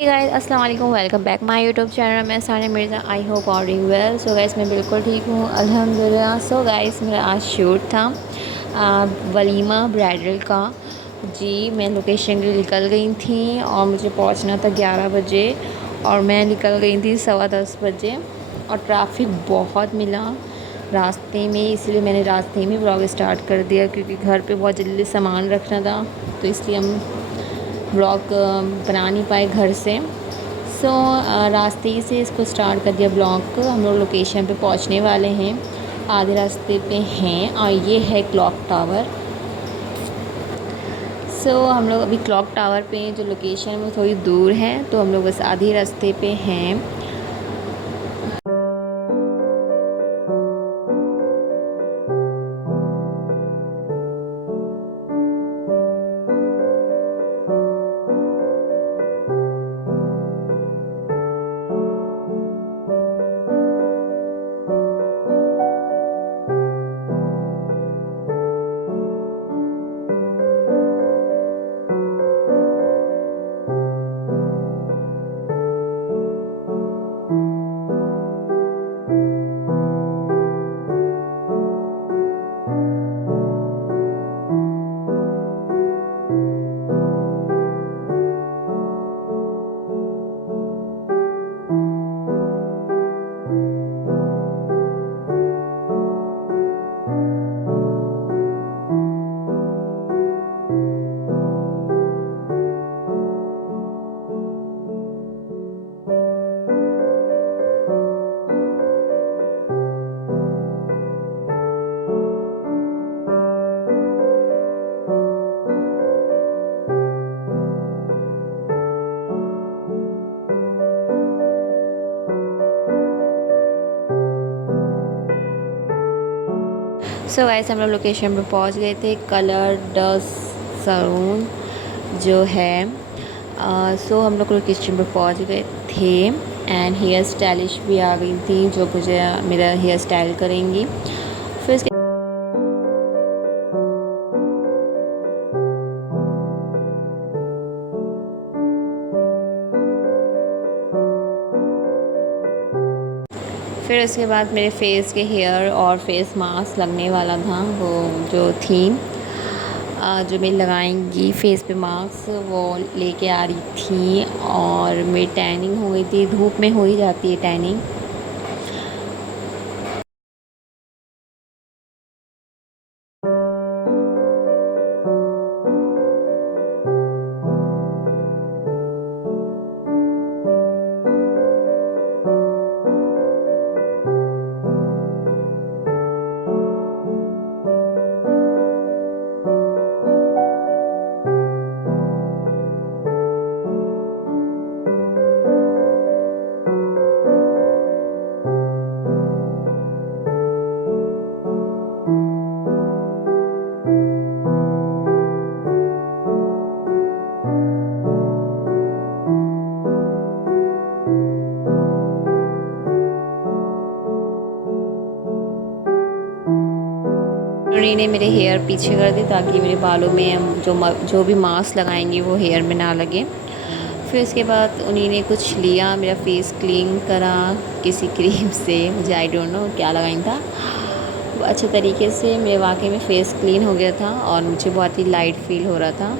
Guys अस्सलाम वालेकुम, welcome back my YouTube channel. मैं Sania Mirza. I hope all doing well. So guys मैं बिल्कुल ठीक हूँ अल्हम्दुलिल्लाह। सो गाइस मेरा आज शूट था वलीमा ब्राइडल का। जी मैं लोकेशन के लिए निकल गई थी और मुझे पहुँचना था 11 बजे और मैं निकल गई थी 10:15 बजे और ट्रैफिक बहुत मिला रास्ते में, इसलिए मैंने रास्ते में व्लॉग स्टार्ट कर दिया क्योंकि घर पे बहुत जल्दी सामान रखना था, तो इसलिए हम ब्लॉग बना नहीं पाए घर से। सो रास्ते से इसको स्टार्ट कर दिया ब्लॉग को। हम लोग लोकेशन पे पहुंचने वाले हैं, आधे रास्ते पे हैं और ये है क्लॉक टावर। सो हम लोग अभी क्लॉक टावर पे जो लोकेशन है वो थोड़ी दूर है, तो हम लोग बस आधे रास्ते पे हैं। सो गाइस हम लोग लोकेशन पे पहुंच गए थे, कलर डस्ट सलून जो है। सो हम लोग लोकेशन पे पहुंच गए थे एंड हेयर स्टाइलिश भी आ गई थी जो मुझे मेरा हेयर स्टाइल करेंगी। फिर इसके बाद मेरे फेस के हेयर और फेस मास्क लगने वाला था, वो जो थीम जो मैं लगाएंगी फेस पे मास्क वो लेके आ रही थी। और मेरी टैनिंग हो गई थी, धूप में हो ही जाती है टैनिंग। उन्होंने मेरे हेयर पीछे कर दी ताकि मेरे बालों में हम जो भी मास्क लगाएंगे वो हेयर में ना लगे। फिर उसके बाद उन्हीं ने कुछ लिया, मेरा फेस क्लीन करा किसी क्रीम से, मुझे आई डोंट नो क्या लगाई था। वो अच्छे तरीके से मेरे वाकई में फ़ेस क्लीन हो गया था और मुझे बहुत ही लाइट फील हो रहा था।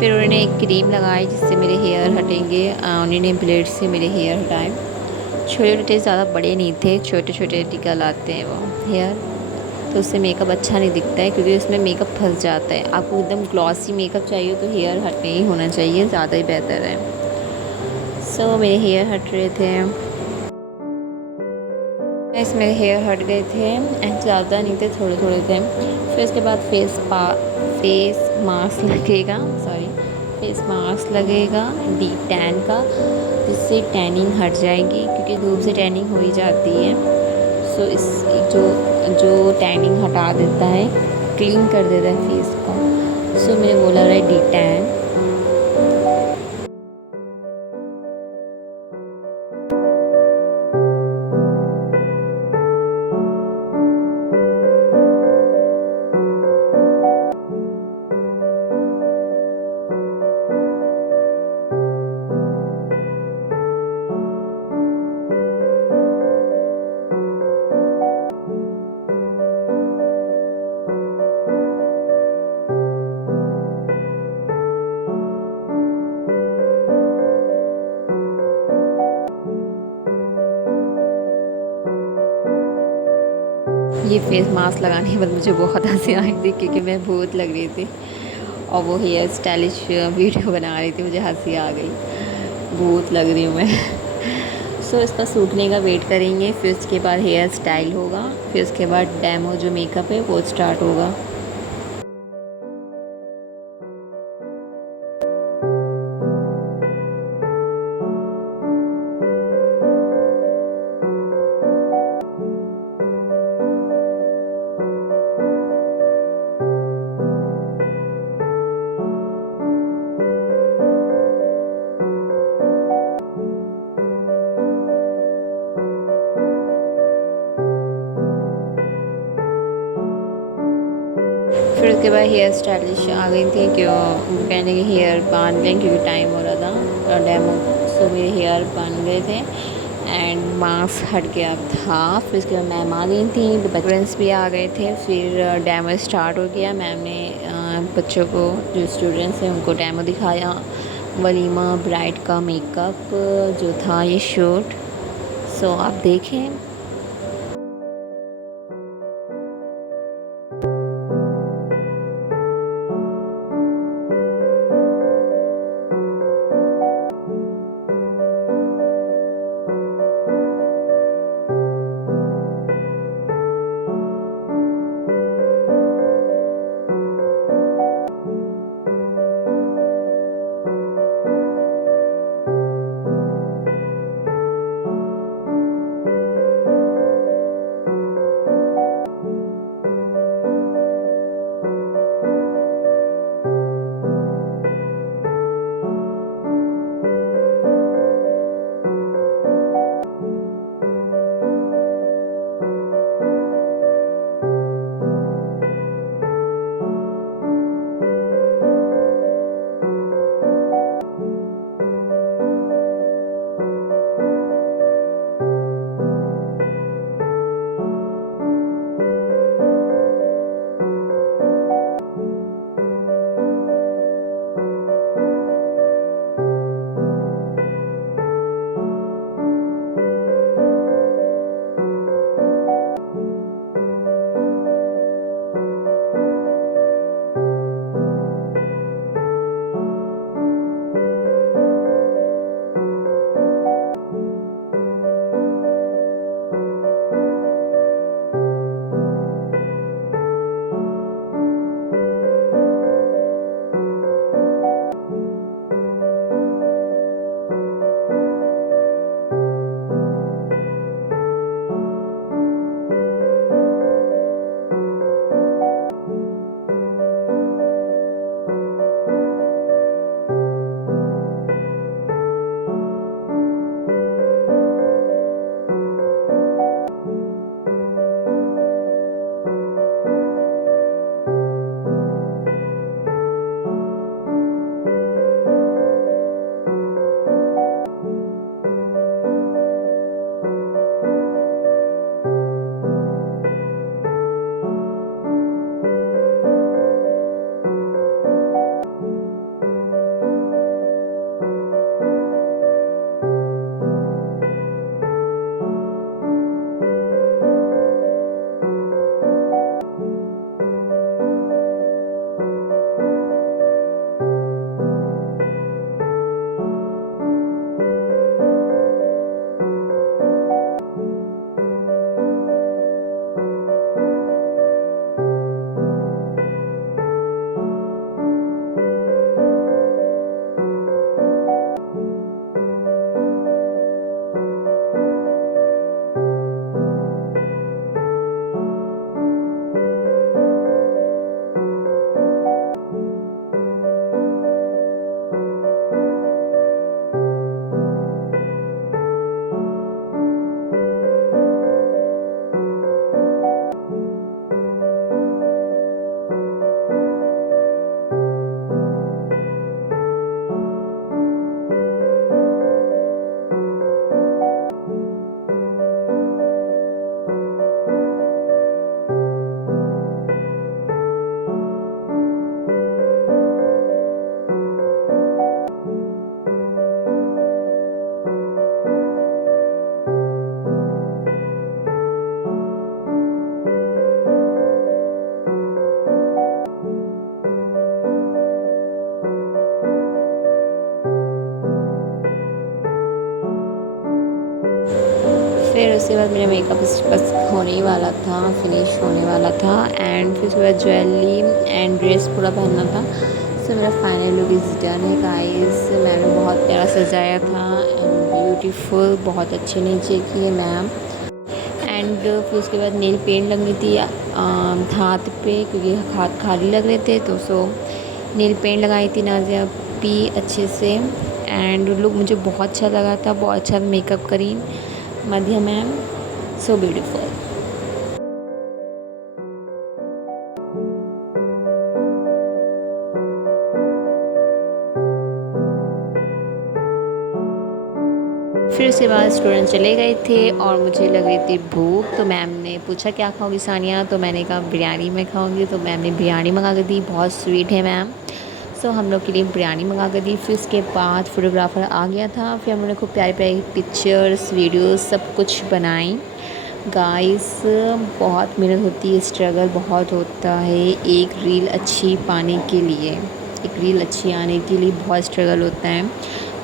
फिर उन्होंने एक क्रीम लगाई जिससे मेरे हेयर हटेंगे। उन्होंने ब्लेड से मेरे हेयर हटाए। छोटे छोटे, ज़्यादा बड़े नहीं थे, छोटे छोटे निकल आते हैं वो हेयर। तो उससे मेकअप अच्छा नहीं दिखता है, क्योंकि उसमें मेकअप फंस जाता है। आपको एकदम ग्लॉसी मेकअप चाहिए तो हेयर हटने ही होना चाहिए, ज़्यादा ही बेहतर है। सो मेरे हेयर हट रहे थे, मेरे हेयर हट गए थे एंड ज़्यादा नहीं थे, थोड़े थोड़े थे। फिर उसके बाद फेस मास्क लगेगा, फेस मास्क लगेगा डी टैन का, जिससे टैनिंग हट जाएगी, क्योंकि धूप से टैनिंग हो ही जाती है। सो इस जो जो टैनिंग हटा देता है, क्लीन कर देता है फेस को। सो मैंने बोला रहा है डी टैन। ये फेस मास्क लगाने के बाद मुझे बहुत हंसी आई थी, क्योंकि मैं भूत लग रही थी और वो हेयर स्टाइलिश वीडियो बना रही थी, मुझे हंसी आ गई, भूत लग रही हूँ मैं। सो इसका सूखने का वेट करेंगे, फिर उसके बाद हेयर स्टाइल होगा, फिर उसके बाद डेमो जो मेकअप है वो स्टार्ट होगा। फिर उसके बाद हेयर स्टाइलिश आ गई थी, क्यों कहने के हेयर बांध लें, क्योंकि टाइम हो रहा था डेमो। सो मेरे हेयर बन गए थे एंड मास्क हट गया था। फिर उसके बाद मैम आ गई थी, फ्रेंड्स भी आ गए थे। फिर डेमो स्टार्ट हो गया। मैम ने बच्चों को, जो स्टूडेंट्स हैं उनको डेमो दिखाया, वलीमा ब्राइड का मेकअप जो था ये शूट। सो आप देखें। फिर उसके बाद मेरा मेकअप बस होने ही वाला था, फिनिश होने वाला था। एंड फिर उसके बाद ज्वेलरी एंड ड्रेस पूरा पहनना था। सो मेरा फाइनल लुक इज़ डन है गाइस। मैंने बहुत प्यारा सजाया था एंड ब्यूटीफुल, बहुत अच्छे नीचे किए मैम। एंड फिर उसके बाद नेल पेंट लगनी थी हाथ पे, क्योंकि हाथ खाली लग रहे थे, तो सो नेल पेंट लगाई थी नाज़िया भी अच्छे से। एंड लुक मुझे बहुत अच्छा लगा था, बहुत अच्छा मेकअप करी मध्या मैम, सो ब्यूटीफुल। फिर उसके बाद स्टूडेंट चले गए थे और मुझे लग रही थी भूख, तो मैम ने पूछा क्या खाओगी सानिया, तो मैंने कहा बिरयानी में खाऊंगी। तो मैम ने बिरयानी मंगा कर दी, बहुत स्वीट है मैम। सो हम लोग के लिए बिरयानी मंगा कर दी। फिर उसके बाद फोटोग्राफ़र आ गया था, फिर हम लोगों ने खूब प्यारी प्यारी पिक्चर्स वीडियोस सब कुछ बनाई। गाइस बहुत मेहनत होती है, स्ट्रगल बहुत होता है एक रील अच्छी पाने के लिए, एक रील अच्छी आने के लिए बहुत स्ट्रगल होता है।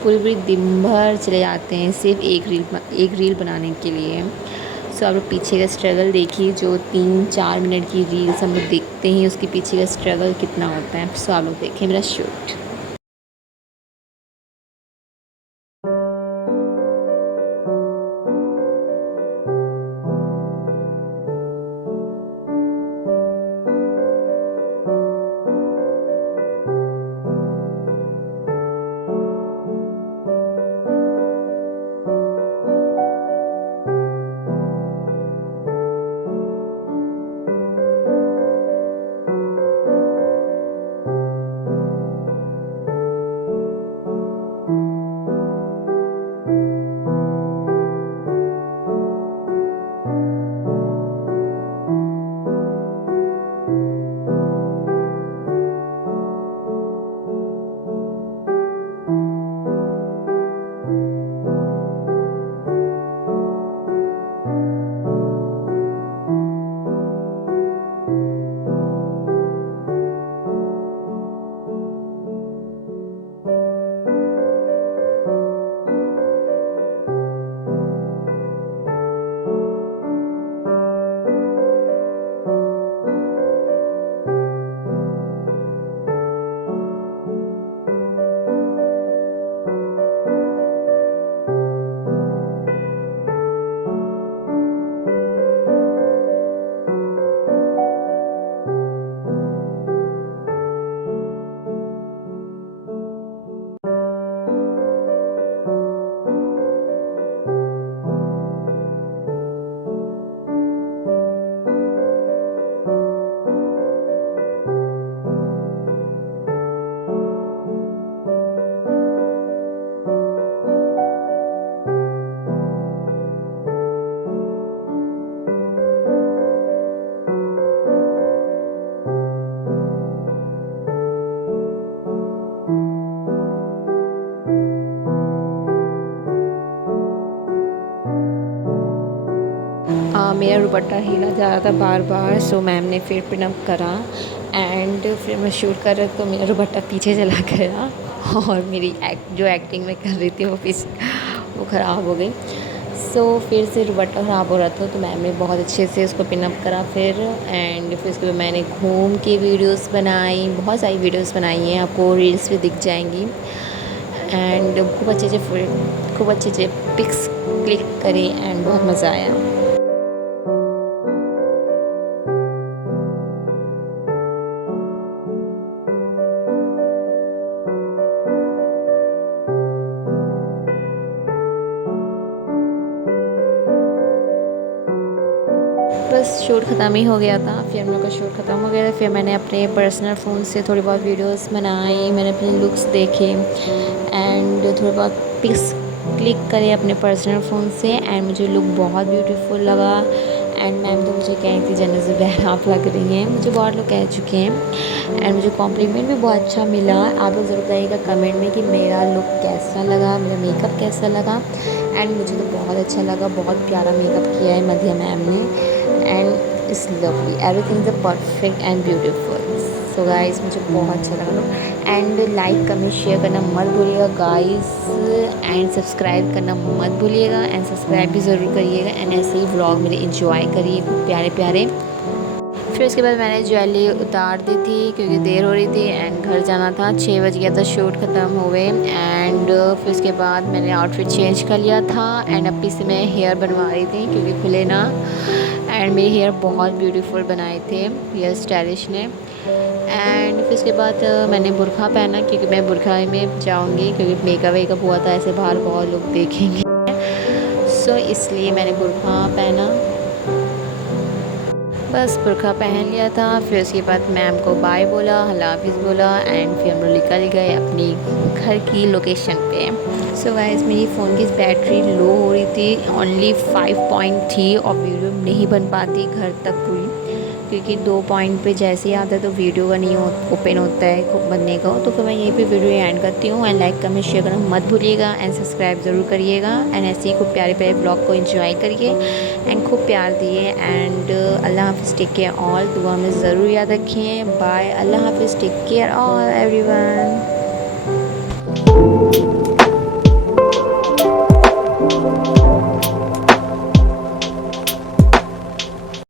पूरी पूरी दिन भर चले जाते हैं सिर्फ एक रील बनाने के लिए। सो आप लोग पीछे का स्ट्रगल देखिए, जो 3-4 मिनट की रील्स हम लोग देखते हैं उसके पीछे का स्ट्रगल कितना होता है। सो आप लोग देखिए मेरा शूट। मेरा दुपट्टा हिला जा रहा था बार बार, सो मैम ने फिर पिनअप करा। एंड फिर मैं शूट कर रहा तो मेरा दुपट्टा पीछे चला गया और मेरी जो एक्टिंग में कर रही थी वो पीछे वो ख़राब हो गई। सो फिर से दुपट्टा ख़राब हो रहा था, तो मैम ने बहुत अच्छे से उसको पिनअप करा फिर। एंड फिर उसके बाद मैंने घूम के वीडियोस बनाई, बहुत सारी वीडियोस बनाई हैं, आपको रील्स भी दिख जाएंगी। एंड खूब अच्छे अच्छे पिक्स क्लिक करें एंड बहुत मज़ा आया। बस शूट ख़त्म ही हो गया था, फिर हम लोग का शूट ख़त्म हो गया था। फिर मैंने अपने पर्सनल फ़ोन से थोड़ी बहुत वीडियोस बनाई, मैंने अपने लुक्स देखे एंड थोड़े बहुत पिक्स क्लिक करे अपने पर्सनल फ़ोन से। एंड मुझे लुक बहुत ब्यूटीफुल लगा। एंड मैम तो मुझे कह रही थी जन्नत ज़ुबैर आप लग रही हैं, मुझे बहुत लोग कह चुके हैं। एंड मुझे कॉम्प्लीमेंट भी बहुत अच्छा मिला। आप लोग ज़रूर बताइएगा कमेंट में कि मेरा लुक कैसा लगा, मेरा मेकअप कैसा लगा। एंड मुझे तो बहुत अच्छा लगा, बहुत प्यारा मेकअप किया है मध्या मैम ने। And it's lovely, everything is perfect and beautiful. So guys मुझे बहुत अच्छा लगा। एंड लाइक कमेंट शेयर करना मत भूलिएगा गाइस, एंड सब्सक्राइब करना मत भूलिएगा, एंड सब्सक्राइब भी ज़रूर करिएगा। एंड ऐसे ही व्लॉग मेरे इंजॉय करिए खूब प्यारे प्यारे। फिर उसके बाद मैंने ज्वेलरी उतार दी थी क्योंकि देर हो रही थी एंड घर जाना था। 6 बज गया था शूट ख़त्म हुए। एंड फिर उसके बाद मैंने आउटफिट चेंज कर लिया था एंड अभी से मैं हेयर बनवा रही थी क्योंकि खुले ना। एंड मेरे हेयर बहुत ब्यूटीफुल बनाए थे हेयर स्टाइलिश ने। एंड फिर उसके बाद मैंने बुरखा पहना क्योंकि मैं बुरखा में जाऊंगी क्योंकि मेकअप वेकअप हुआ था, ऐसे बाहर बहुत लोग देखेंगे। सो इसलिए मैंने बुरखा पहना, बस बुरखा पहन लिया था। फिर उसके बाद मैम को बाय बोला, अल्लाह हाफिज़ बोला एंड फिर हम लोग निकल गए अपनी घर की लोकेशन पे। सो गाइस मेरी फ़ोन की बैटरी लो हो रही थी, ओनली 5 पॉइंट थी और वीडियो नहीं बन पाती घर तक पूरी क्योंकि 2 पॉइंट पे जैसे ही आता है तो वीडियो का नहीं ओपन होता है खूब बनने का। तो फिर मैं यहीं पे वीडियो एंड करती हूँ। एंड लाइक कमेंट शेयर करना मत भूलिएगा एंड सब्सक्राइब ज़रूर करिएगा। एंड ऐसे ही खूब प्यारे प्यारे ब्लॉग को एंजॉय करिए एंड खूब प्यार दिए। एंड अल्लाह हाफिज़, टेक केयर ऑल, दुआ में ज़रूर याद रखें। बाय, अल्लाह हाफिज़, टेक केयर ऑल एवरीवन।